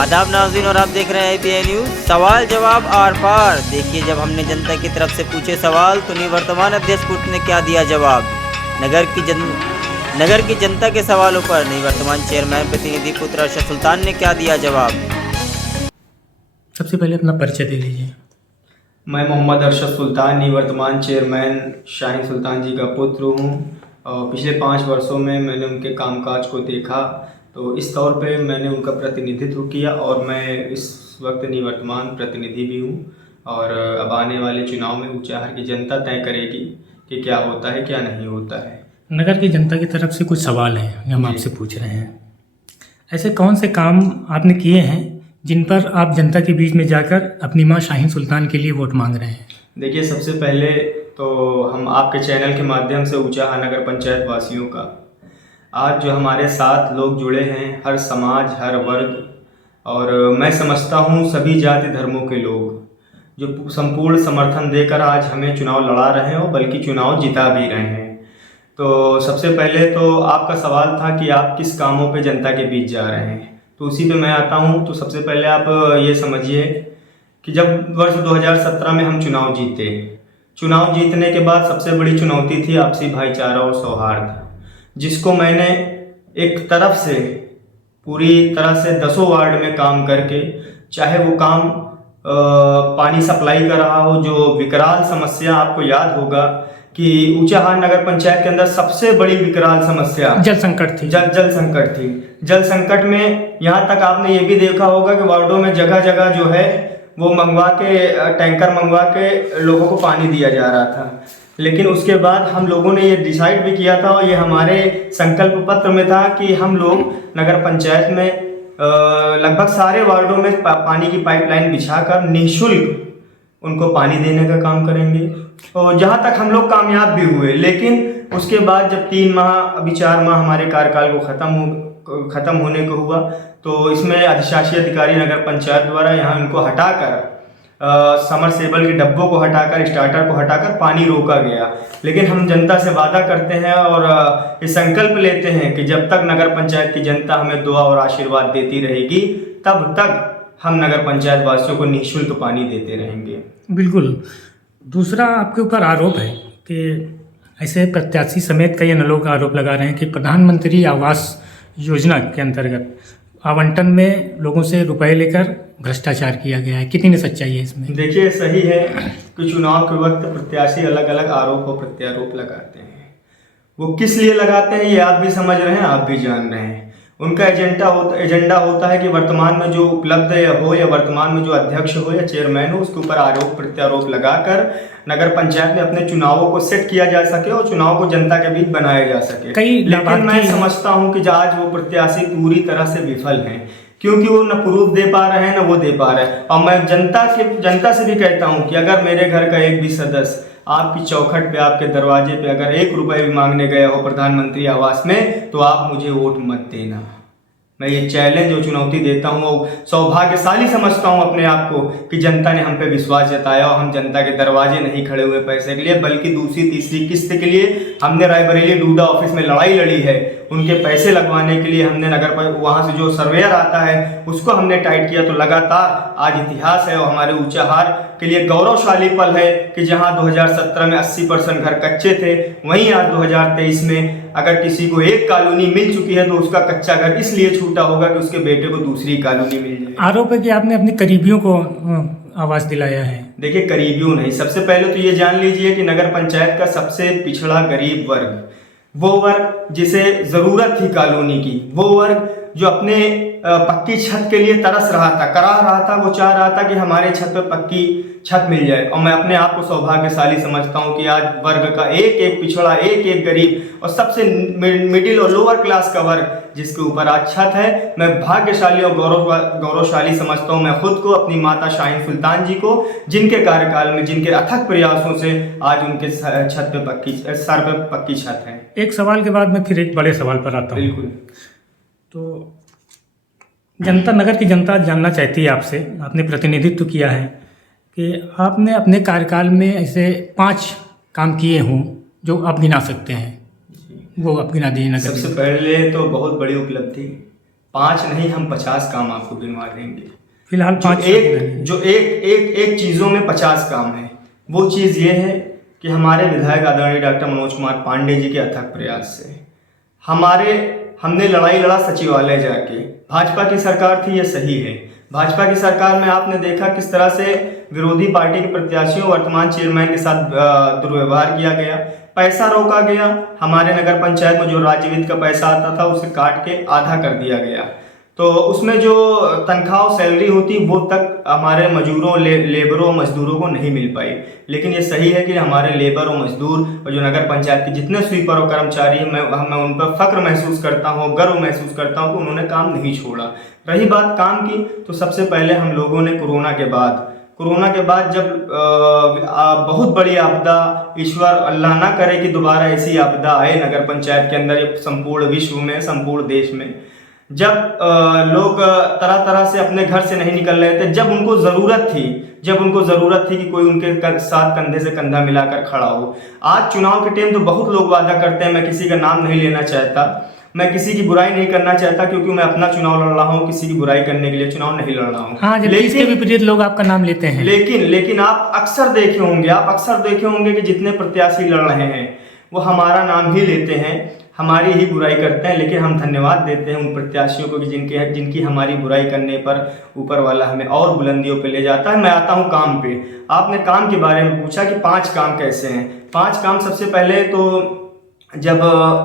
आदाब नाज़रीन, और आप देख रहे हैं API न्यूज़। सवाल जवाब आर पार। देखिए, जब हमने जनता की तरफ से पूछे सवाल तो निवर्तमान अध्यक्ष पुत्र ने क्या दिया जवाब। नगर की जनता के सवालों पर निवर्तमान चेयरमैन प्रतिनिधि पुत्र अरशद सुल्तान ने क्या दिया जवाब। सबसे पहले अपना परिचय दे दीजिए। मैं मोहम्मद अरशद सुल्तान निवर्तमान चेयरमैन शाहीन सुल्तान जी का पुत्र हूँ और पिछले 5 वर्षों में मैंने उनके कामकाज को देखा, तो इस तौर पे मैंने उनका प्रतिनिधित्व किया और मैं इस वक्त निवर्तमान प्रतिनिधि भी हूँ। और अब आने वाले चुनाव में ऊंचाहार की जनता तय करेगी कि क्या होता है क्या नहीं होता है। नगर की जनता की तरफ से कुछ सवाल हैं जो हम आपसे पूछ रहे हैं। ऐसे कौन से काम आपने किए हैं जिन पर आप जनता के बीच में जाकर अपनी मां शाहीन सुल्तान के लिए वोट मांग रहे हैं? देखिए, सबसे पहले तो हम आपके चैनल के माध्यम से ऊंचाहार नगर पंचायत वासियों का आज जो हमारे साथ लोग जुड़े हैं, हर समाज हर वर्ग और मैं समझता हूँ सभी जाति धर्मों के लोग जो संपूर्ण समर्थन देकर आज हमें चुनाव लड़ा रहे हैं और बल्कि चुनाव जिता भी रहे हैं। तो सबसे पहले तो आपका सवाल था कि आप किस कामों पे जनता के बीच जा रहे हैं, तो उसी पे मैं आता हूँ। तो सबसे पहले आप ये समझिए कि जब वर्ष 2017 में हम चुनाव जीते, चुनाव जीतने के बाद सबसे बड़ी चुनौती थी आपसी भाईचारा और सौहार्द, जिसको मैंने एक तरफ से पूरी तरह से 10 वार्ड में काम करके, चाहे वो काम पानी सप्लाई का रहा हो, जो विकराल समस्या आपको याद होगा कि ऊंचाहार नगर पंचायत के अंदर सबसे बड़ी विकराल समस्या जल संकट थी। जल संकट थी। जल संकट में यहाँ तक आपने ये भी देखा होगा कि वार्डों में जगह जगह जो है वो मंगवा के टैंकर मंगवा के लोगों को पानी दिया जा रहा था। लेकिन उसके बाद हम लोगों ने ये डिसाइड भी किया था और ये हमारे संकल्प पत्र में था कि हम लोग नगर पंचायत में लगभग सारे वार्डों में पानी की पाइपलाइन बिछाकर निःशुल्क उनको पानी देने का काम करेंगे। और जहाँ तक हम लोग कामयाब भी हुए, लेकिन उसके बाद जब 3 माह अभी 4 माह हमारे कार्यकाल को ख़त्म होने को हुआ, तो इसमें अधिशासी अधिकारी नगर पंचायत द्वारा यहाँ इनको हटाकर समरसेबल के डब्बों को हटाकर, स्टार्टर को हटाकर पानी रोका गया। लेकिन हम जनता से वादा करते हैं और ये संकल्प लेते हैं कि जब तक नगर पंचायत की जनता हमें दुआ और आशीर्वाद देती रहेगी, तब तक हम नगर पंचायत वासियों को निःशुल्क पानी देते रहेंगे। बिल्कुल। दूसरा, आपके ऊपर आरोप है कि ऐसे प्रत्याशी समेत कई अन्य लोग आरोप लगा रहे हैं कि प्रधानमंत्री आवास योजना के अंतर्गत आवंटन में लोगों से रुपए लेकर भ्रष्टाचार किया गया है। कितनी सच्चाई है इसमें? देखिए, सही है कि चुनाव के वक्त प्रत्याशी अलग अलग आरोप और प्रत्यारोप लगाते हैं। वो किस लिए लगाते हैं ये आप भी समझ रहे हैं, आप भी जान रहे हैं। उनका एजेंडा होता है कि वर्तमान में जो उपलब्ध हो या वर्तमान में जो अध्यक्ष हो या चेयरमैन हो, उसके ऊपर आरोप प्रत्यारोप लगाकर नगर पंचायत में अपने चुनावों को सेट किया जा सके और चुनाव को जनता के बीच बनाया जा सके। लेकिन मैं समझता हूं कि आज वो प्रत्याशी पूरी तरह से विफल हैं, क्योंकि वो न प्रूफ दे पा रहे हैं न वो दे पा रहे हैं। और मैं जनता से भी कहता हूं कि अगर मेरे घर का एक भी सदस्य आपकी चौखट पे, आपके दरवाजे पे अगर 1 रुपये भी मांगने गया हो प्रधानमंत्री आवास में, तो आप मुझे वोट मत देना। मैं ये चैलेंज और चुनौती देता हूँ और सौभाग्यशाली समझता हूँ अपने आप को कि जनता ने हम पे विश्वास जताया और हम जनता के दरवाजे नहीं खड़े हुए पैसे के लिए, बल्कि दूसरी तीसरी किस्त के लिए हमने रायबरेली डूडा ऑफिस में लड़ाई लड़ी है। उनके पैसे लगवाने के लिए हमने नगर पर वहाँ से जो सर्वेयर आता है उसको हमने टाइट किया। तो लगातार आज इतिहास है और हमारे ऊंचाहार के लिए गौरवशाली पल है कि जहाँ 2017 में 80% घर कच्चे थे, वहीं आज 2023 में अगर किसी को एक कॉलोनी मिल चुकी है तो उसका कच्चा घर इसलिए छूटा होगा कि उसके बेटे को दूसरी कॉलोनी मिल जाए। आरोप है कि आपने अपने करीबियों को आवास दिलाया है। देखिए, करीबियों नहीं, सबसे पहले तो ये जान लीजिए कि नगर पंचायत का सबसे पिछड़ा गरीब वर्ग, वो वर्ग जिसे जरूरत थी कॉलोनी की, वो वर्ग जो अपने पक्की छत के लिए तरस रहा था, करा रहा था, वो चाह रहा था कि हमारे छत पे पक्की छत मिल जाए। और मैं अपने आप को सौभाग्यशाली समझता हूँ कि आज वर्ग का एक पिछड़ा, एक गरीब और सबसे मिडिल और लोअर क्लास का वर्ग जिसके ऊपर आज छत है, मैं भाग्यशाली और गौरवशाली समझता हूँ मैं खुद को, अपनी माता शाहीन सुल्तान जी को, जिनके कार्यकाल में, जिनके अथक प्रयासों से आज उनके छत पे सर पे पक्की छत है। एक सवाल के बाद मैं फिर एक बड़े सवाल पर आता हूँ। बिल्कुल। तो जनता, नगर की जनता जानना चाहती है आपसे, आपने प्रतिनिधित्व किया है, कि आपने अपने कार्यकाल में ऐसे 5 काम किए हों जो आप गिना सकते हैं, वो आप गिना दीजिए। सबसे पहले तो बहुत बड़ी उपलब्धि 5 नहीं, हम 50 काम आपको गिनवा देंगे। फिलहाल जो 5 एक चीज़ों में 50 काम है, वो चीज़ ये है कि हमारे विधायक आदरणीय डॉक्टर मनोज कुमार पांडे जी के अथक प्रयास से हमने लड़ाई लड़ा सचिवालय जाके। भाजपा की सरकार थी, ये सही है। भाजपा की सरकार में आपने देखा किस तरह से विरोधी पार्टी के प्रत्याशियों वर्तमान चेयरमैन के साथ दुर्व्यवहार किया गया, पैसा रोका गया। हमारे नगर पंचायत में जो राज्य वित्त का पैसा आता था उसे काट के आधा कर दिया गया, तो उसमें जो तनख्वाह और सैलरी होती वो तक हमारे मजदूरों लेबरों और मजदूरों को नहीं मिल पाई। लेकिन ये सही है कि हमारे लेबर और मजदूर और जो नगर पंचायत के जितने स्वीपर और कर्मचारी हैं, मैं उन पर फख्र महसूस करता हूँ, गर्व महसूस करता हूँ कि उन्होंने काम नहीं छोड़ा। रही बात काम की, तो सबसे पहले हम लोगों ने कोरोना के बाद जब बहुत बड़ी आपदा, ईश्वर अल्लाह ना करे कि दोबारा ऐसी आपदा आए नगर पंचायत के अंदर, ये संपूर्ण विश्व में, संपूर्ण देश में, जब लोग तरह तरह से अपने घर से नहीं निकल रहे थे, जब उनको ज़रूरत थी कि कोई उनके साथ कंधे से कंधा मिलाकर खड़ा हो। आज चुनाव के टाइम तो बहुत लोग वादा करते हैं, मैं किसी का नाम नहीं लेना चाहता, मैं किसी की बुराई नहीं करना चाहता, क्योंकि मैं अपना चुनाव लड़ रहा हूँ, किसी की बुराई करने के लिए चुनाव नहीं लड़ रहा हूँ। हाँ, लेकिन इसके विपरीत लोग आपका नाम लेते हैं। लेकिन आप अक्सर देखे होंगे कि जितने प्रत्याशी लड़ रहे हैं वो हमारा नाम ही लेते हैं, हमारी ही बुराई करते हैं। लेकिन हम धन्यवाद देते हैं उन प्रत्याशियों को कि जिनकी हमारी बुराई करने पर ऊपर वाला हमें और बुलंदियों पे ले जाता है। मैं आता हूँ काम पे। आपने काम के बारे में पूछा कि 5 काम कैसे हैं। 5 काम, सबसे पहले तो जब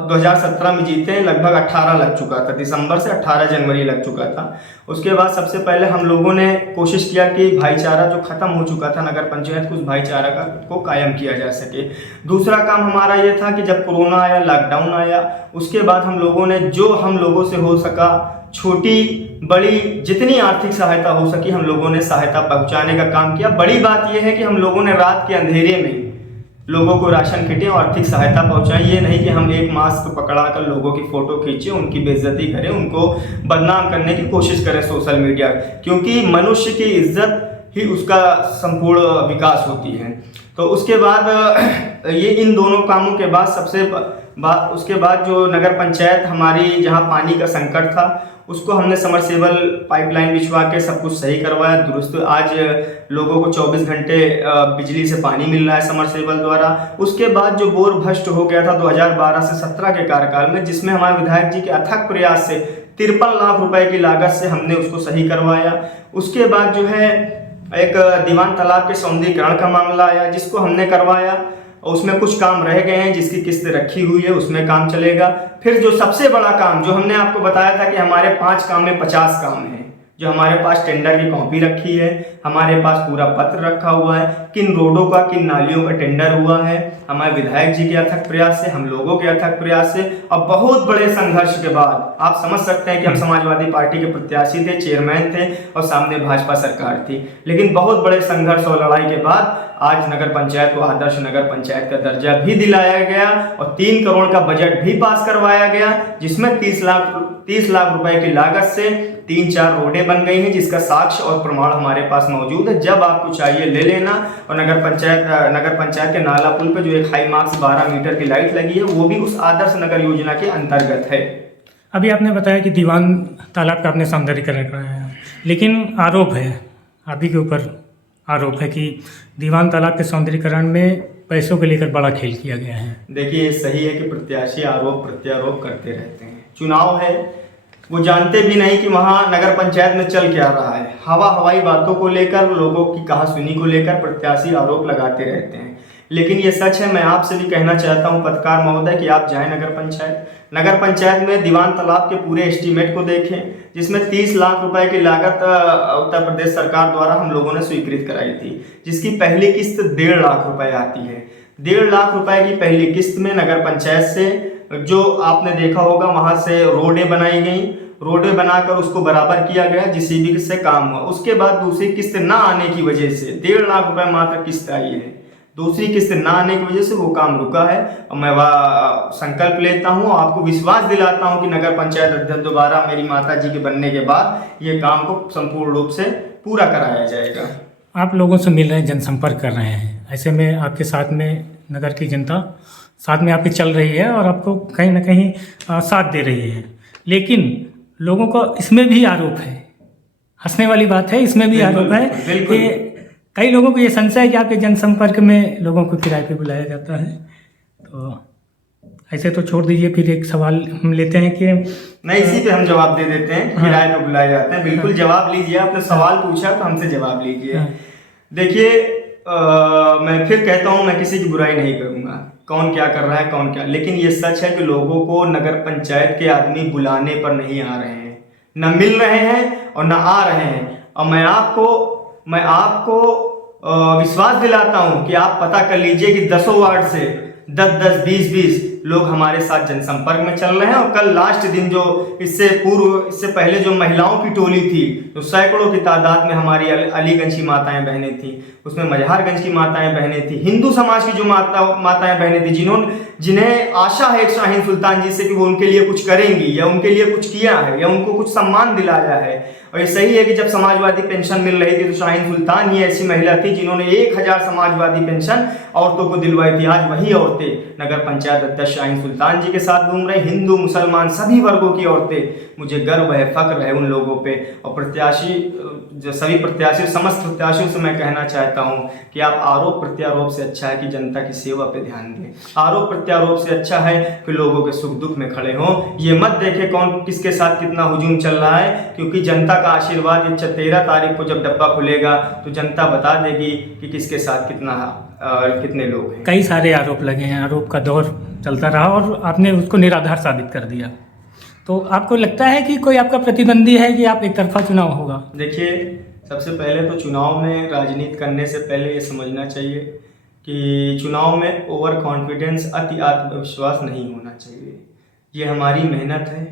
2017 में जीते, लगभग 18 लग चुका था, दिसंबर से 18 जनवरी लग चुका था। उसके बाद सबसे पहले हम लोगों ने कोशिश किया कि भाईचारा जो ख़त्म हो चुका था नगर पंचायत, उस भाईचारा को कायम किया जा सके। दूसरा काम हमारा ये था कि जब कोरोना आया, लॉकडाउन आया, उसके बाद हम लोगों ने जो हम लोगों से हो सका, छोटी बड़ी जितनी आर्थिक सहायता हो सकी, हम लोगों ने सहायता पहुँचाने का काम किया। बड़ी बात यह है कि हम लोगों ने रात के अंधेरे में लोगों को राशन किटें और आर्थिक सहायता पहुंचाई। ये नहीं कि हम एक मास्क पकड़ा कर लोगों की फ़ोटो खींचे, उनकी बेइज्जती करें, उनको बदनाम करने की कोशिश करें सोशल मीडिया, क्योंकि मनुष्य की इज्जत ही उसका संपूर्ण विकास होती है। तो उसके बाद ये इन दोनों कामों के बाद उसके बाद जो नगर पंचायत हमारी, जहाँ पानी का संकट था, उसको हमने समरसेबल पाइपलाइन बिछवा के सब कुछ सही करवाया, दुरुस्त। आज लोगों को 24 घंटे बिजली से पानी मिल रहा है समरसेबल द्वारा। उसके बाद जो बोर भ्रष्ट हो गया था 2012 से 17 के कार्यकाल में, जिसमें हमारे विधायक जी के अथक प्रयास से 53 लाख रुपए की लागत से हमने उसको सही करवाया। उसके बाद जो है एक दीवान तालाब के सौंदर्यीकरण का मामला आया, जिसको हमने करवाया। उसमें कुछ काम रह गए हैं जिसकी किस्त रखी हुई है, उसमें काम चलेगा। फिर जो सबसे बड़ा काम, जो हमने आपको बताया था कि हमारे 5 काम में 50 काम हैं, जो हमारे पास टेंडर की कॉपी रखी है, हमारे पास पूरा पत्र रखा हुआ है, किन रोडों का, किन नालियों का टेंडर हुआ है, हमारे विधायक जी के अथक प्रयास से, हम लोगों के अथक प्रयास से, और बहुत बड़े संघर्ष के बाद। आप समझ सकते हैं कि हम समाजवादी पार्टी के प्रत्याशी थे, चेयरमैन थे, और सामने भाजपा सरकार थी। लेकिन बहुत बड़े संघर्ष और लड़ाई के बाद आज नगर पंचायत को आदर्श नगर पंचायत का दर्जा भी दिलाया गया और 3 करोड़ का बजट भी पास करवाया गया, जिसमें 30 लाख रुपए की लागत से 3-4 रोडें बन गई हैं, जिसका साक्ष्य और प्रमाण हमारे पास मौजूद है। जब आपको चाहिए ले लेना। और नगर पंचायत के नाला पुल पे जो एक हाई मार्क्स 12 मीटर की लाइट लगी है, वो भी उस आदर्श नगर योजना के अंतर्गत है। अभी आपने बताया कि दीवान तालाब का आपने सौंदर्यीकरण कराया, लेकिन आरोप है, आप ही के ऊपर आरोप है कि दीवान तालाब के सौंदर्यीकरण में पैसों को लेकर बड़ा खेल किया गया है। देखिए, सही है कि प्रत्याशी आरोप प्रत्यारोप करते रहते हैं। चुनाव है, वो जानते भी नहीं कि वहाँ नगर पंचायत में चल क्या रहा है। हवाई बातों को लेकर, लोगों की कहासुनी को लेकर प्रत्याशी आरोप लगाते रहते हैं। लेकिन ये सच है। मैं आपसे भी कहना चाहता हूँ पत्रकार महोदय कि आप जाएं नगर पंचायत में दीवान तालाब के पूरे एस्टीमेट को देखें, जिसमें 30 लाख रुपए की लागत उत्तर प्रदेश सरकार द्वारा हम लोगों ने स्वीकृत कराई थी, जिसकी पहली किस्त 1.5 लाख रुपए आती है। 1.5 लाख रुपए की पहली किस्त में नगर पंचायत से, जो आपने देखा होगा, वहां से रोडें बनाई गई, रोडें बनाकर उसको बराबर किया गया, जेसीबी से काम हुआ। उसके बाद दूसरी किस्त ना आने की वजह से 1.5 लाख रुपए मात्र किस्त आई है। दूसरी किस्त ना आने की वजह से वो काम रुका है। और मैं संकल्प लेता हूँ, आपको विश्वास दिलाता हूँ कि नगर पंचायत अध्यक्ष दोबारा मेरी माता जी के बनने के बाद ये काम को संपूर्ण रूप से पूरा कराया जाएगा। आप लोगों से मिल रहे हैं, जनसंपर्क कर रहे हैं, ऐसे में आपके साथ में नगर की जनता साथ में आपके चल रही है और आपको कहीं ना कहीं साथ दे रही है। लेकिन लोगों को इसमें भी आरोप है, हंसने वाली बात है, इसमें भी आरोप है बिल्कुल। कि कई लोगों को ये संशय है कि आपके जनसंपर्क में लोगों को किराए पे बुलाया जाता है। तो ऐसे तो छोड़ दीजिए, फिर एक सवाल हम लेते हैं कि नहीं, इसी पे हम जवाब दे देते हैं कि किराए पे बुलाए जाते हैं। बिल्कुल जवाब लीजिए, आपने सवाल पूछा तो हमसे जवाब लीजिए। देखिए, मैं फिर कहता हूँ, मैं किसी की बुराई नहीं करूँगा, कौन क्या कर रहा है कौन क्या, लेकिन ये सच है कि लोगों को नगर पंचायत के आदमी बुलाने पर नहीं आ रहे हैं, न मिल रहे हैं और न आ रहे हैं। और मैं आपको विश्वास दिलाता हूँ कि आप पता कर लीजिए कि 10 वार्ड से 10-10, 20-20 लोग हमारे साथ जनसंपर्क में चल रहे हैं। और कल लास्ट दिन जो इससे पहले जो महिलाओं की टोली थी, तो सैकड़ों की तादाद में हमारी अलीगंज की माताएं बहनें थी, उसमें मजहारगंज की माताएं बहनें थी, हिंदू समाज की जो माताएं बहनें थी, जिन्हें आशा है शाहीन सुल्तान जी से कि वो उनके लिए कुछ करेंगी या उनके लिए कुछ किया है या उनको कुछ सम्मान दिलाया है। और ये सही है कि जब समाजवादी पेंशन मिल रही थी तो शाहीन सुल्तान ही ऐसी महिला थी जिन्होंने 1000 समाजवादी पेंशन औरतों को दिलवाई थी। आज वही औरतें नगर पंचायत अध्यक्ष शाहीन सुल्तान जी के साथ घूम रहे, हिंदू मुसलमान सभी वर्गों की औरतें। मुझे गर्व है, फक्र है उन लोगों पे। और सभी प्रत्याशियों, समस्त प्रत्याशियों से मैं कहना चाहता हूँ कि आप आरोप प्रत्यारोप से अच्छा है कि जनता की सेवा पे ध्यान दें। आरोप प्रत्यारोप से अच्छा है कि लोगों के सुख दुख में खड़े हों। ये मत देखें कौन किसके साथ कितना हुजूम चल रहा है, क्योंकि जनता का आशीर्वाद 13 तारीख को जब डब्बा खुलेगा तो जनता बता देगी कि किसके साथ कितने लोग हैं। कई सारे आरोप लगे हैं, आरोप का दौर चलता रहा और आपने उसको निराधार साबित कर दिया। तो आपको लगता है कि कोई आपका प्रतिद्वंदी है कि आप एक तरफा चुनाव होगा? देखिए, सबसे पहले तो चुनाव में राजनीति करने से पहले ये समझना चाहिए कि चुनाव में ओवर कॉन्फिडेंस, अति आत्मविश्वास नहीं होना चाहिए। ये हमारी मेहनत है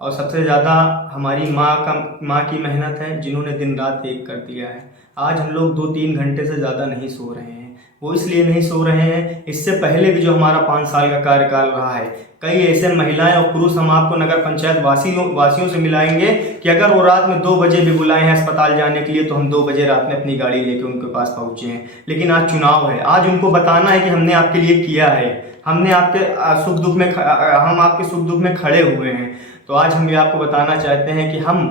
और सबसे ज़्यादा हमारी माँ की मेहनत है, जिन्होंने दिन रात एक कर दिया है। आज हम लोग 2-3 घंटे से ज़्यादा नहीं सो रहे हैं। वो इसलिए नहीं सो रहे हैं, इससे पहले भी जो हमारा 5 साल का कार्यकाल रहा है, कई ऐसे महिलाएं और पुरुष हम आपको नगर पंचायत वासियों से मिलाएंगे कि अगर वो रात में 2 बजे भी बुलाए हैं अस्पताल जाने के लिए तो हम 2 बजे रात में अपनी गाड़ी लेके उनके पास पहुंचे हैं। लेकिन आज चुनाव है, आज उनको बताना है कि हमने आपके लिए किया है, हमने आपके हम आपके सुख दुख में खड़े हुए हैं। तो आज हम ये आपको बताना चाहते हैं कि हम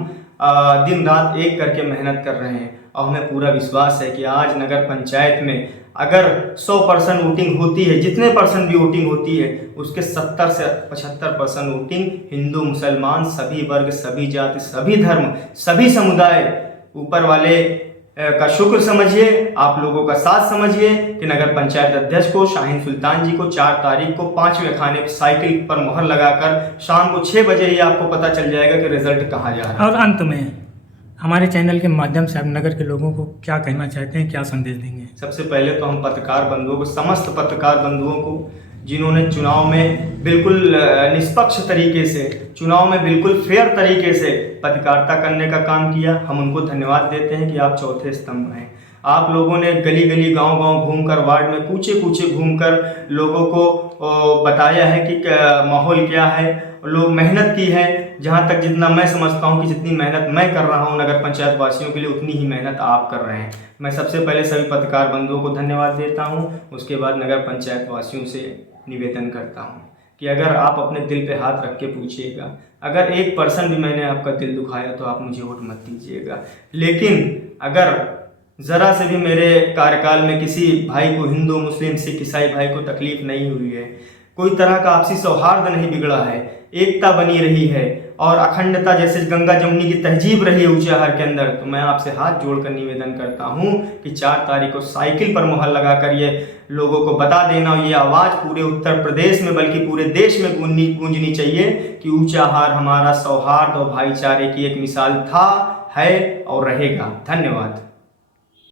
दिन रात एक करके मेहनत कर रहे हैं और हमें पूरा विश्वास है कि आज नगर पंचायत में अगर 100% वोटिंग होती है, जितने परसेंट भी वोटिंग होती है, उसके 70 से 75% वोटिंग हिंदू मुसलमान सभी वर्ग, सभी जाति, सभी धर्म, सभी समुदाय, ऊपर वाले का शुक्र समझिए, आप लोगों का साथ समझिए कि नगर पंचायत अध्यक्ष को शाहीन सुल्तान जी को 4 तारीख को 5वें खाने पर साइकिल पर मोहर लगाकर शाम को 6 बजे ही आपको पता चल जाएगा कि रिजल्ट कहाँ जा रहा है। और अंत में हमारे चैनल के माध्यम से आप नगर के लोगों को क्या कहना चाहते हैं, क्या संदेश देंगे? सबसे पहले तो हम पत्रकार बंधुओं को, समस्त पत्रकार बंधुओं को जिन्होंने चुनाव में बिल्कुल निष्पक्ष तरीके से, चुनाव में बिल्कुल फेयर तरीके से पत्रकारिता करने का काम किया, हम उनको धन्यवाद देते हैं कि आप चौथे स्तंभ हैं। आप लोगों ने गली गली गांव-गांव घूमकर, वार्ड में कूचे घूमकर लोगों को बताया है कि माहौल क्या है, लोग मेहनत की है। जहां तक जितना मैं समझता हूं कि जितनी मेहनत मैं कर रहा हूं नगर पंचायत वासियों के लिए, उतनी ही मेहनत आप कर रहे हैं। मैं सबसे पहले सभी पत्रकार बंधुओं को धन्यवाद देता हूं। उसके बाद नगर पंचायत वासियों से निवेदन करता हूं कि अगर आप अपने दिल पे हाथ रख के पूछिएगा, अगर 1% भी मैंने आपका दिल दुखाया तो आप मुझे वोट मत दीजिएगा। लेकिन अगर ज़रा से भी मेरे कार्यकाल में किसी भाई को, हिंदू मुस्लिम सिख ईसाई भाई को तकलीफ नहीं हुई है, कोई तरह का आपसी सौहार्द नहीं बिगड़ा है, एकता बनी रही है और अखंडता जैसे गंगा जमुनी की तहजीब रही है ऊंचाहार के अंदर, तो मैं आपसे हाथ जोड़कर निवेदन करता हूं कि 4 तारीख को साइकिल पर मोहर लगाकर ये लोगों को बता देना, और ये आवाज़ पूरे उत्तर प्रदेश में बल्कि पूरे देश में गूंजनी चाहिए कि ऊंचाहार हमारा सौहार्द और भाईचारे की एक मिसाल था, है और रहेगा। धन्यवाद।